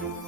Thank you.